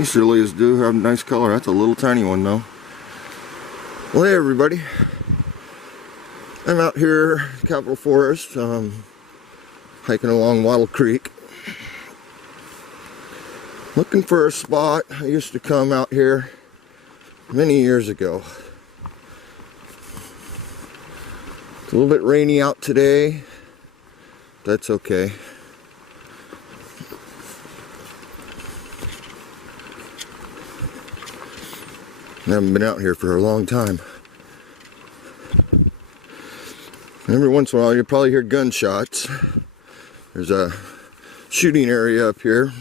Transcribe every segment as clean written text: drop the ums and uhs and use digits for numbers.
These lilies do have nice color. That's a little tiny one though. Well, hey everybody. I'm out here in Capitol Forest, hiking along Wattle Creek. Looking for a spot. I used to come out here many years ago. It's a little bit rainy out today. That's okay. I haven't been out here for a long time. Every once in a while you'll probably hear gunshots. There's a shooting area up here.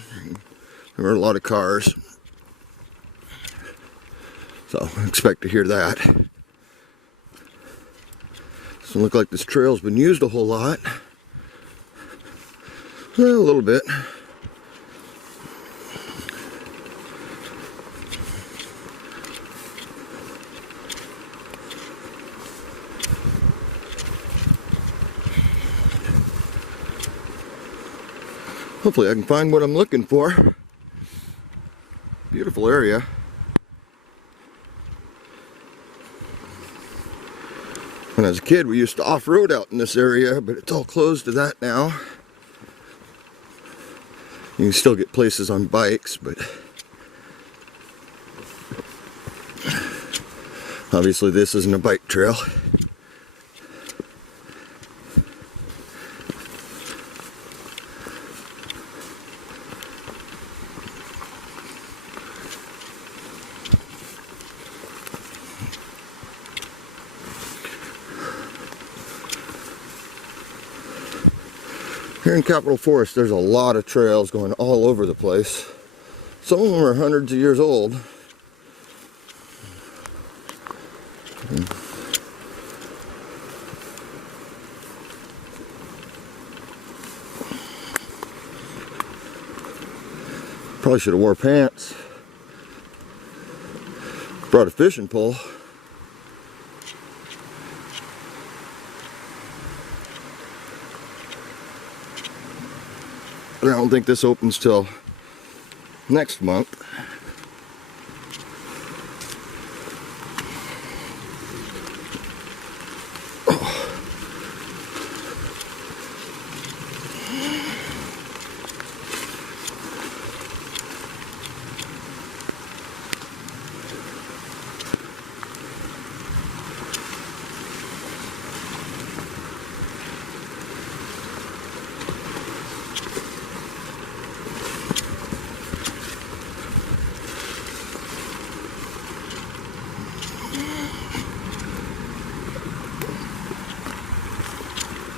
There are a lot of cars. So I expect to hear that. Doesn't look like this trail's been used a whole lot. Well, a little bit. Hopefully I can find what I'm looking for. Beautiful area. When I was a kid, we used to off-road out in this area, but it's all closed to that now. You can still get places on bikes, but obviously this isn't a bike trail. Here in Capitol Forest, there's a lot of trails going all over the place. Some of them are hundreds of years old. Probably should have wore pants. Brought a fishing pole. I don't think this opens till next month.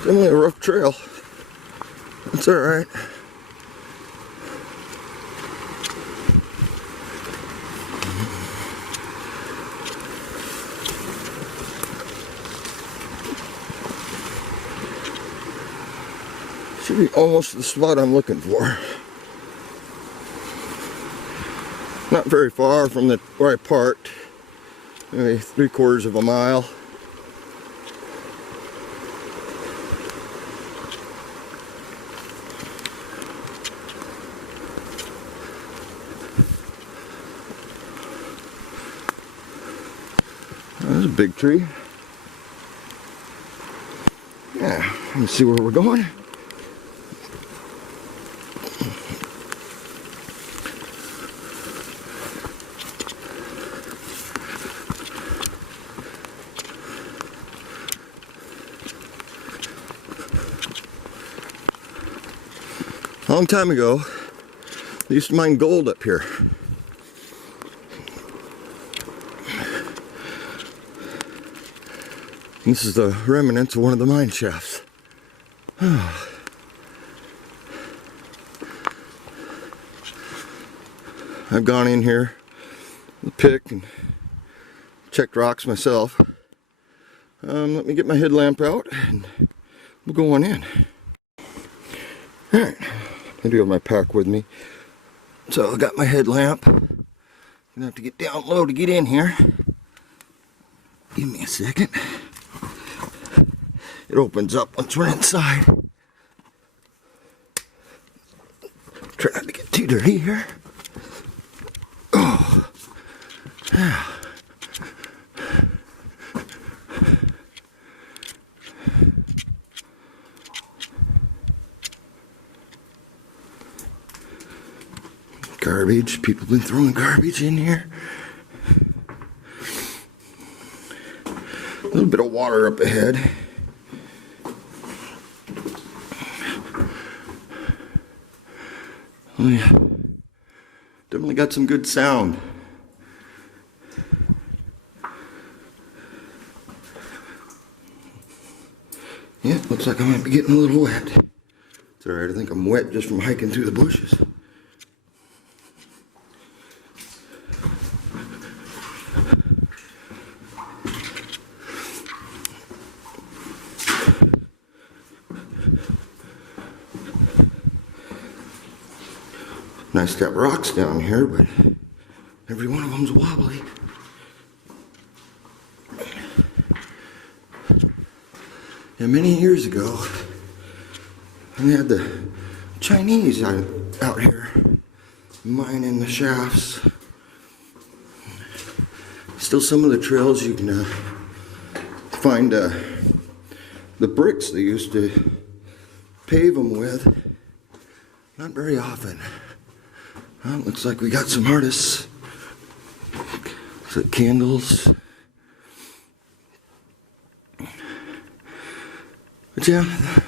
Definitely a rough trail. That's alright. Should be almost the spot I'm looking for. Not very far from where I parked. Maybe 3/4 of a mile. There's a big tree. Yeah, let's see where we're going. A long time ago, they used to mine gold up here. This is the remnants of one of the mine shafts. I've gone in here with a pick and checked rocks myself. Let me get my headlamp out and we'll go on in. Alright, I do have my pack with me. So I got my headlamp. I'm gonna have to get down low to get in here. Give me a second. It opens up once we're inside. Try not to get too dirty here. Yeah. Garbage. People have been throwing garbage in here. A little bit of water up ahead. Oh yeah. Definitely got some good sound. Yeah, looks like I might be getting a little wet. It's alright, I think I'm wet just from hiking through the bushes. Nice to have rocks down here, but every one of them's wobbly. Yeah, many years ago, we had the Chinese out here mining the shafts. Still some of the trails you can find the bricks they used to pave them with. Not very often. Well, looks like we got some artists. Looks like candles. But yeah,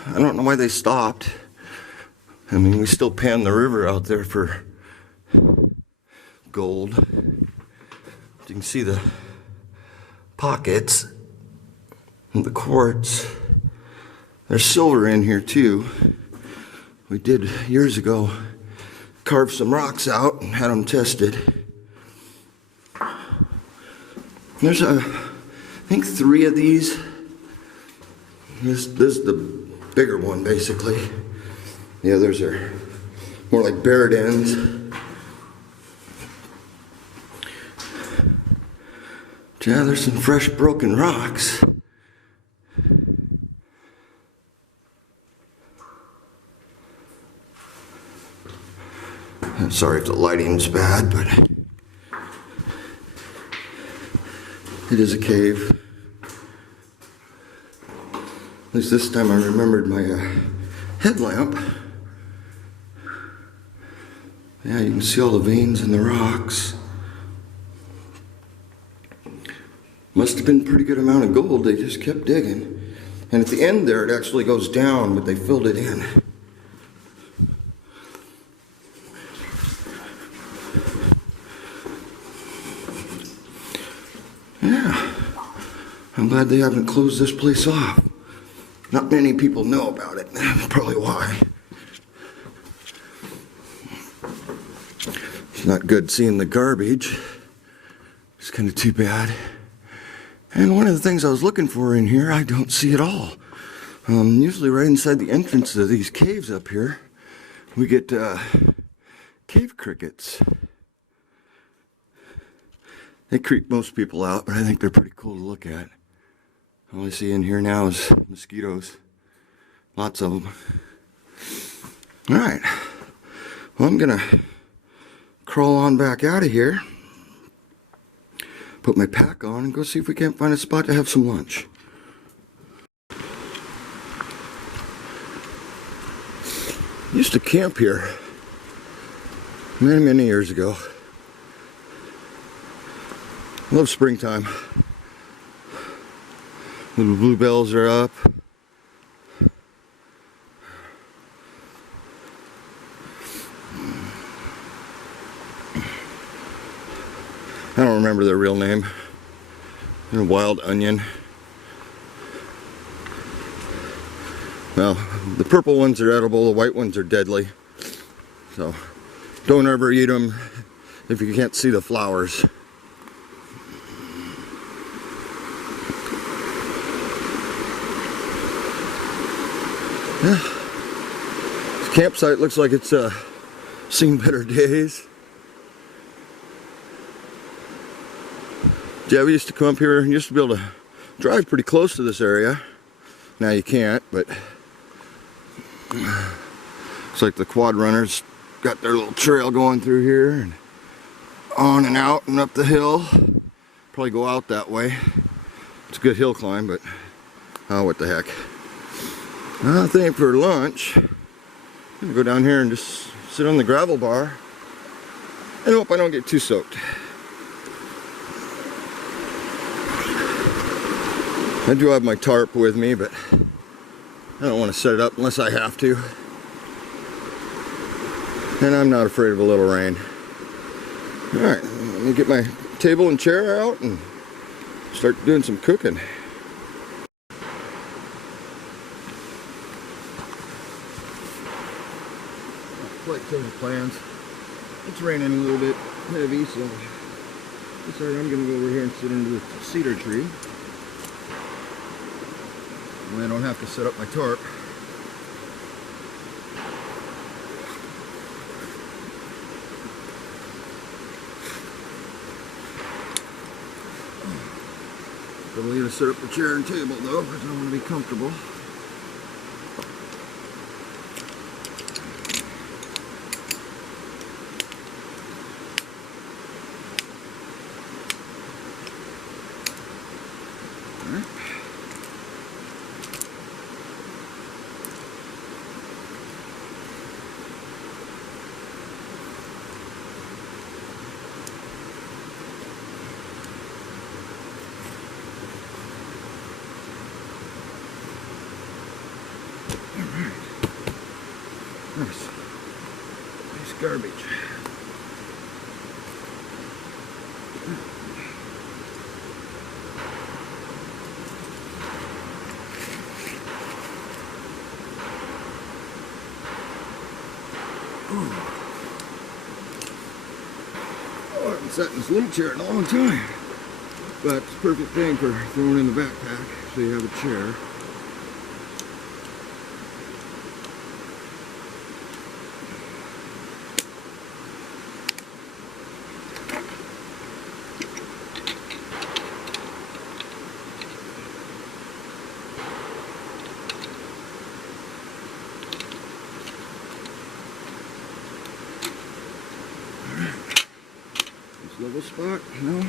I don't know why they stopped. I mean, we still pan the river out there for gold. You can see the pockets and the quartz. There's silver in here too. We did years ago carve some rocks out and had them tested. There's I think 3 of these. This is the bigger one basically. The others are more like barred ends. Yeah, there's some fresh broken rocks. I'm sorry if the lighting's bad, but it is a cave. At least this time I remembered my headlamp. Yeah, you can see all the veins in the rocks. Must have been a pretty good amount of gold. They just kept digging. And at the end there, it actually goes down, but they filled it in. Yeah, I'm glad they haven't closed this place off. Not many people know about it. That's probably why. It's not good seeing the garbage. It's kind of too bad. And one of the things I was looking for in here, I don't see at all. Usually right inside the entrance to these caves up here, we get cave crickets. They creep most people out, but I think they're pretty cool to look at. All I see in here now is mosquitoes. Lots of them. Alright. Well, I'm gonna crawl on back out of here. Put my pack on and go see if we can't find a spot to have some lunch. Used to camp here many years ago. Love springtime. Little bluebells are up. I don't remember their real name. They're a wild onion. Well, the purple ones are edible, the white ones are deadly. So don't ever eat them if you can't see the flowers. Yeah. This campsite looks like it's seen better days. Yeah, we used to come up here and used to be able to drive pretty close to this area. Now you can't, but it's like the quad runners got their little trail going through here and on and out and up the hill. Probably go out that way. It's a good hill climb, but oh, what the heck. I think for lunch, I'm gonna go down here and just sit on the gravel bar and hope I don't get too soaked. I do have my tarp with me, but I don't want to set it up unless I have to. And I'm not afraid of a little rain. Alright, let me get my table and chair out and start doing some cooking. Like change of plans. It's raining a little bit heavy, so I decided I'm going to go over here and sit under the cedar tree. I don't have to set up my tarp. Probably going to set up the chair and table though, because I want to be comfortable. Alright. Nice garbage. Oh, I haven't sat in this little chair in a long time. But it's a perfect thing for throwing in the backpack, so you have a chair. Level spot? No.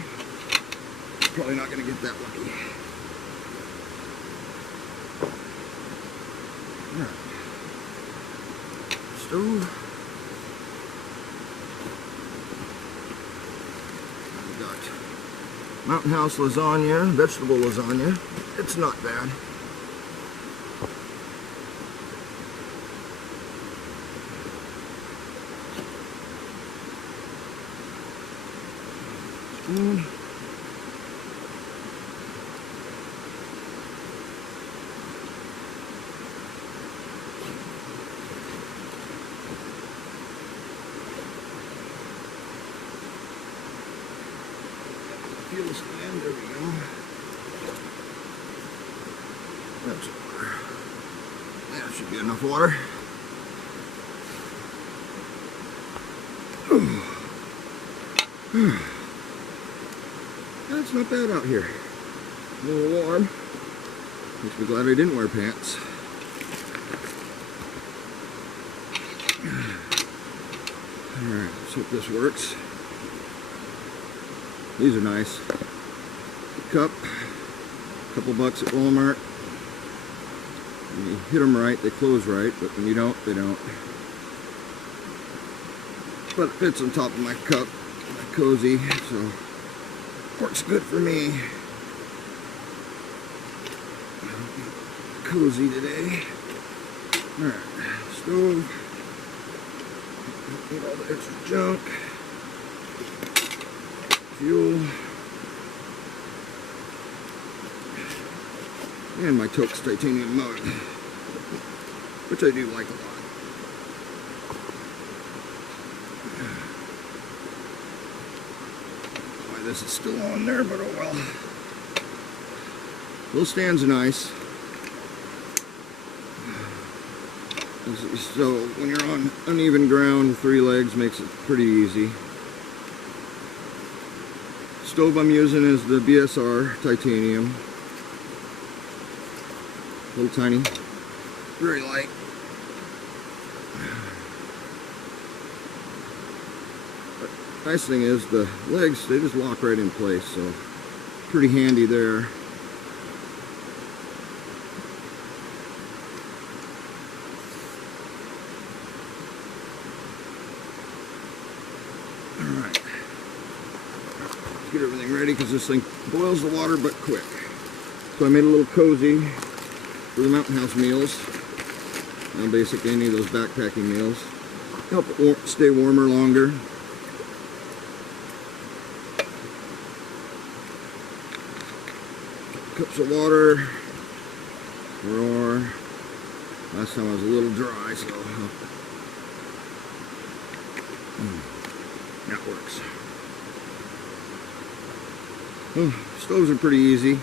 Probably not going to get that lucky. Alright. Stove. I've got Mountain House lasagna, vegetable lasagna. It's not bad. Spoon. Fuel stand, there we go. That's water. That should be enough water. It's not bad out here. A little warm. Makes me glad I didn't wear pants. Alright, let's hope this works. These are nice. Cup, a couple bucks at Walmart. When you hit them right, they close right, but when you don't, they don't. But it fits on top of my cup. Cozy, so works good for me. Cozy today. Alright, stove. Get all the extra junk. Fuel. And my Toke's titanium mug, which I do like a lot. This is still on there, but oh well. Those stands are nice. So when you're on uneven ground, 3 legs makes it pretty easy. Stove I'm using is the BSR titanium. Little tiny, very light. Nice thing is the legs, they just lock right in place, so pretty handy there. Alright. Let's get everything ready because this thing boils the water but quick. So I made a little cozy for the Mountain House meals. Basically any of those backpacking meals. Help it stay warmer longer. Cups of water. Roar. Last time I was a little dry, so that works. Stoves are pretty easy.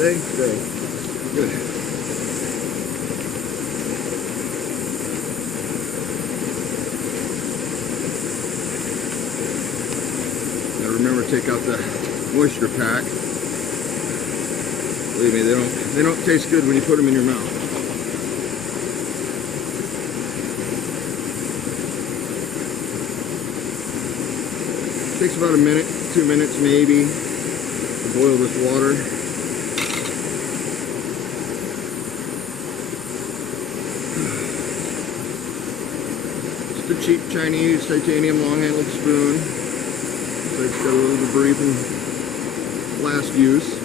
Stay. Good. Now remember to take out the moisture pack. Believe me, they don't taste good when you put them in your mouth. Takes about a minute, 2 minutes maybe to boil this water. Just a cheap Chinese titanium long-handled spoon. So it's got a little debris from last use.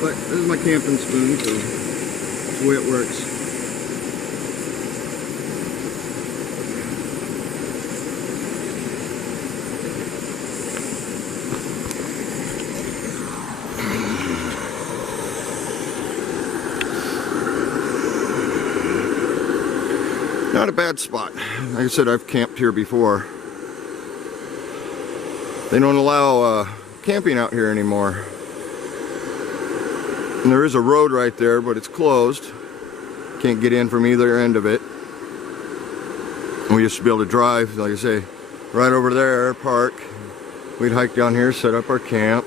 But this is my camping spoon, so that's the way it works. Not a bad spot. Like I said, I've camped here before. They don't allow camping out here anymore. And there is a road right there, but it's closed. Can't get in from either end of it. And we used to be able to drive, like I say, right over there, park. We'd hike down here, set up our camp.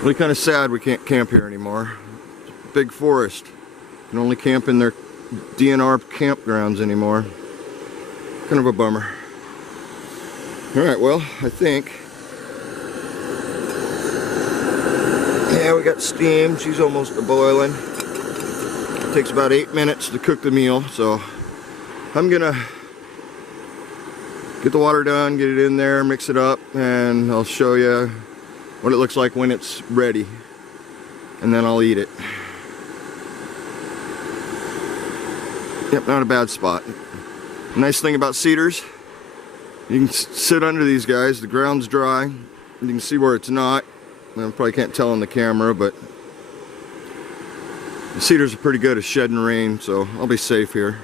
Really kind of sad we can't camp here anymore. It's a big forest. You can only camp in their DNR campgrounds anymore. Kind of a bummer. Alright, well, I think. Yeah, we got steam. She's almost boiling. It takes about 8 minutes to cook the meal, so I'm gonna get the water done, get it in there, mix it up, and I'll show you what it looks like when it's ready. And then I'll eat it. Yep, not a bad spot. Nice thing about cedars, you can sit under these guys. The ground's dry. You can see where it's not. I probably can't tell on the camera, but the cedars are pretty good at shedding rain, so I'll be safe here.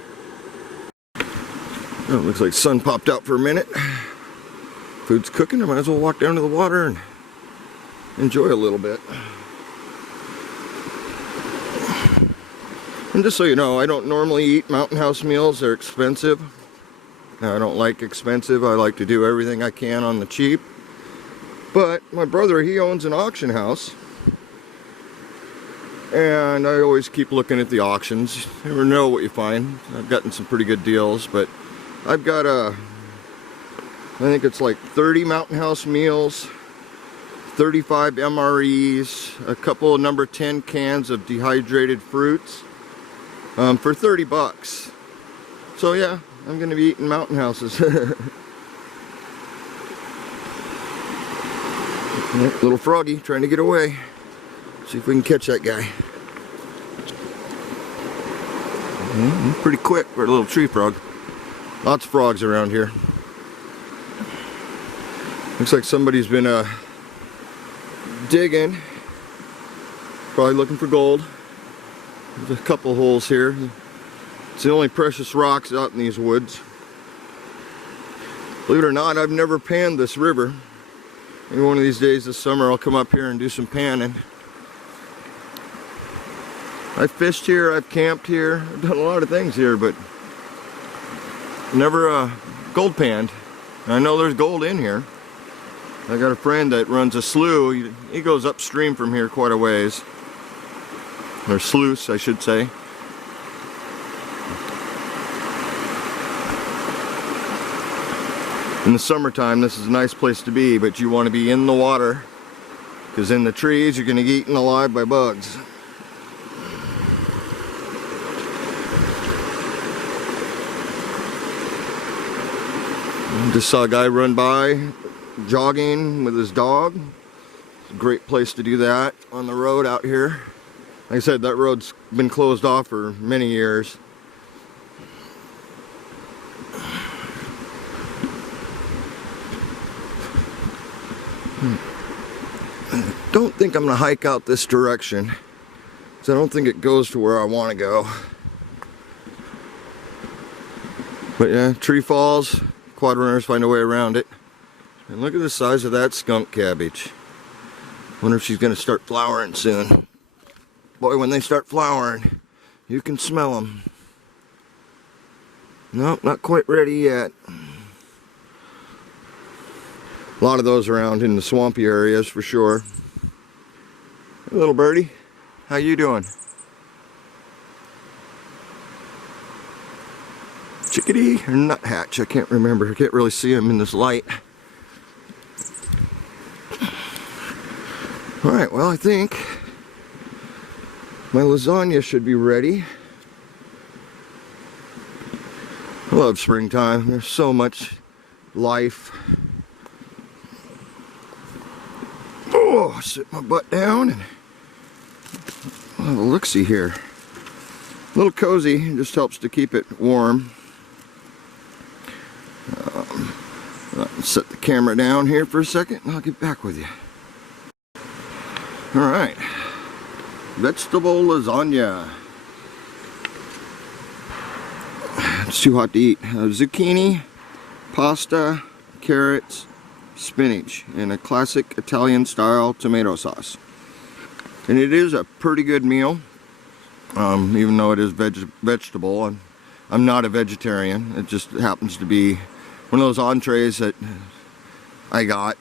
Oh, it looks like sun popped out for a minute. Food's cooking. I might as well walk down to the water and enjoy a little bit. And just so you know, I don't normally eat Mountain House meals. They're expensive. I don't like expensive. I like to do everything I can on the cheap. But my brother, he owns an auction house. And I always keep looking at the auctions. You never know what you find. I've gotten some pretty good deals, but I've got I think it's like 30 Mountain House meals, 35 MREs, a couple of number 10 cans of dehydrated fruits for 30 bucks. So yeah, I'm gonna be eating Mountain Houses. Little froggy trying to get away. See if we can catch that guy. Pretty quick for a little tree frog. Lots of frogs around here. Looks like somebody's been digging. Probably looking for gold. There's a couple holes here. It's the only precious rocks out in these woods. Believe it or not, I've never panned this river. Maybe one of these days this summer I'll come up here and do some panning. I've fished here, I've camped here, I've done a lot of things here, but never gold panned. And I know there's gold in here. I got a friend that runs a slough. He goes upstream from here quite a ways. Or sluice, I should say. In the summertime, this is a nice place to be, but you want to be in the water, because in the trees you're going to get eaten alive by bugs. Just saw a guy run by jogging with his dog. It's a great place to do that on the road out here. Like I said, that road's been closed off for many years. I don't think I'm going to hike out this direction, because I don't think it goes to where I want to go. But yeah, tree falls, quad runners find a way around it. And look at the size of that skunk cabbage. Wonder if she's going to start flowering soon. Boy, when they start flowering, you can smell them. Nope, not quite ready yet. A lot of those around in the swampy areas for sure. Hey, little birdie, how you doing? Chickadee or nuthatch? I can't remember. I can't really see them in this light. Alright, well, I think my lasagna should be ready. I love springtime. There's so much life. Oh, sit my butt down and have a look-see here. A little cozy, just helps to keep it warm. I'll set the camera down here for a second and I'll get back with you. Alright, vegetable lasagna. It's too hot to eat. Zucchini, pasta, carrots, spinach, and a classic Italian style tomato sauce. And it is a pretty good meal, even though it is vegetable. I'm not a vegetarian. It just happens to be one of those entrees that I got.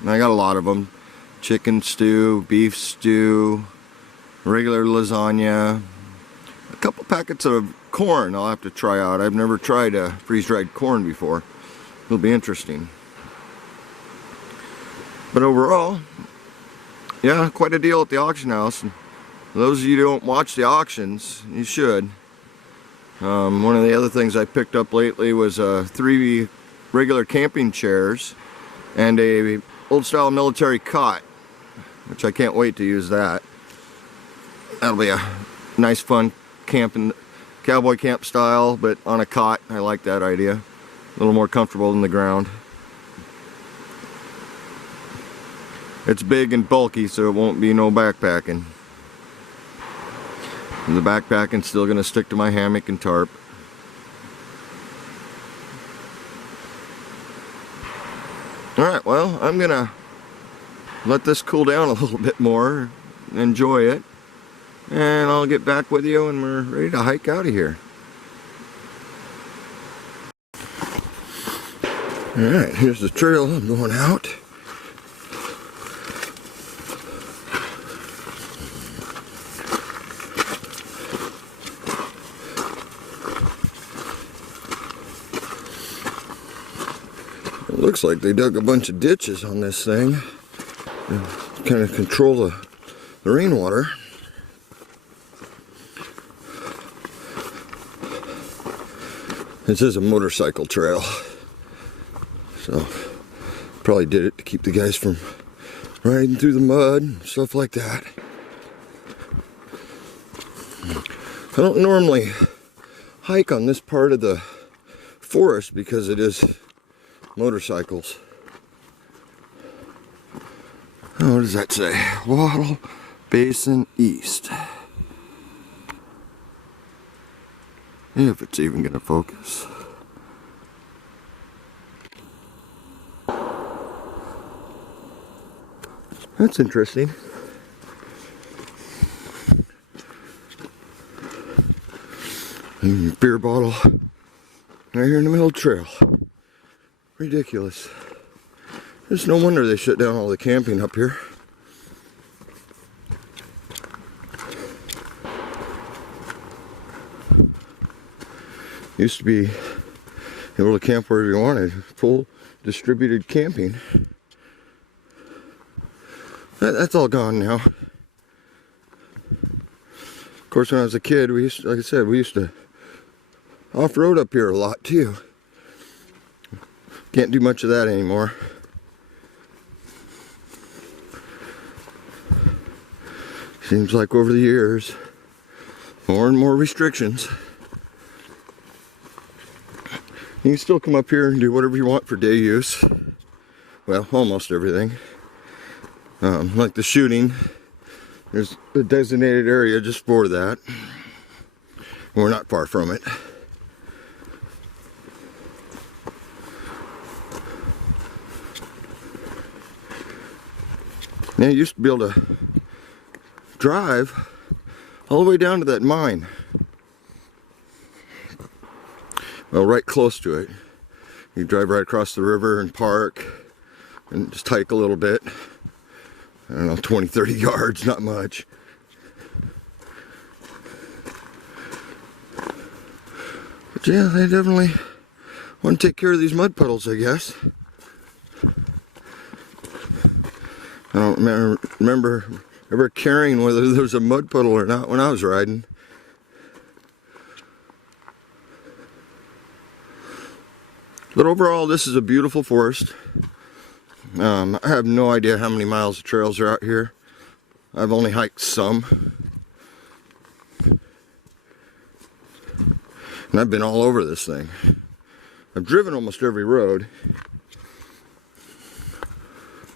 And I got a lot of them. Chicken stew, beef stew, regular lasagna, a couple packets of corn I'll have to try out. I've never tried freeze-dried corn before. It'll be interesting. But overall, yeah, quite a deal at the auction house. And for those of you who don't watch the auctions, you should. One of the other things I picked up lately was 3 regular camping chairs and a old-style military cot, which I can't wait to use that. That'll be a nice, fun camping, cowboy camp style, but on a cot. I like that idea. A little more comfortable than the ground. It's big and bulky, so it won't be no backpacking. And the backpacking's still going to stick to my hammock and tarp. Alright, well, I'm going to let this cool down a little bit more, enjoy it, and I'll get back with you when we're ready to hike out of here. Alright, here's the trail I'm going out. It looks like they dug a bunch of ditches on this thing to kind of control the rainwater. This is a motorcycle trail, so probably did it to keep the guys from riding through the mud and stuff like that. I don't normally hike on this part of the forest because it is motorcycles. Oh, what does that say? Wattle Basin East. If it's even going to focus. That's interesting. And your beer bottle right here in the middle of the trail. Ridiculous. It's no wonder they shut down all the camping up here. Used to be able to camp wherever you wanted. Full distributed camping. That's all gone now. Of course, when I was a kid, we used to, like I said, we used to off-road up here a lot too. Can't do much of that anymore. Seems like over the years, more and more restrictions. You can still come up here and do whatever you want for day use. Well, almost everything. Like the shooting, there's a designated area just for that. We're not far from it. Now you used to be able to drive all the way down to that mine. Well, right close to it. You drive right across the river and park and just hike a little bit. I don't know, 20, 30 yards, not much. But yeah, they definitely want to take care of these mud puddles, I guess. I don't remember ever caring whether there was a mud puddle or not when I was riding. But overall, this is a beautiful forest. I have no idea how many miles of trails are out here. I've only hiked some. And I've been all over this thing. I've driven almost every road.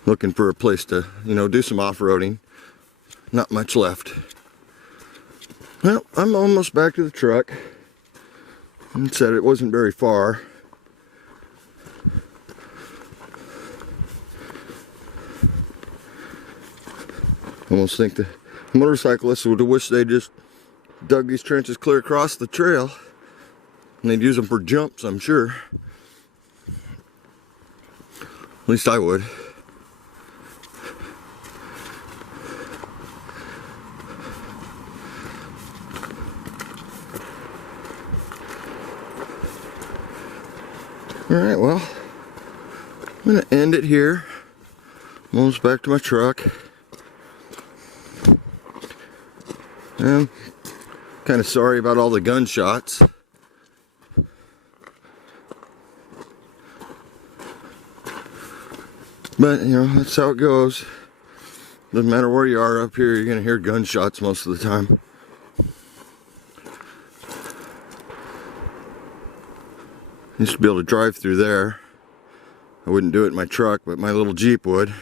Looking for a place to, do some off-roading. Not much left. Well, I'm almost back to the truck. And said it wasn't very far. Almost think the motorcyclists would wish they just dug these trenches clear across the trail. And they'd use them for jumps, I'm sure. At least I would. Alright, well, I'm going to end it here. I'm almost back to my truck. I'm kind of sorry about all the gunshots. But, that's how it goes. Doesn't matter where you are up here, you're going to hear gunshots most of the time. Used to be able to drive through there. I wouldn't do it in my truck, but my little Jeep would.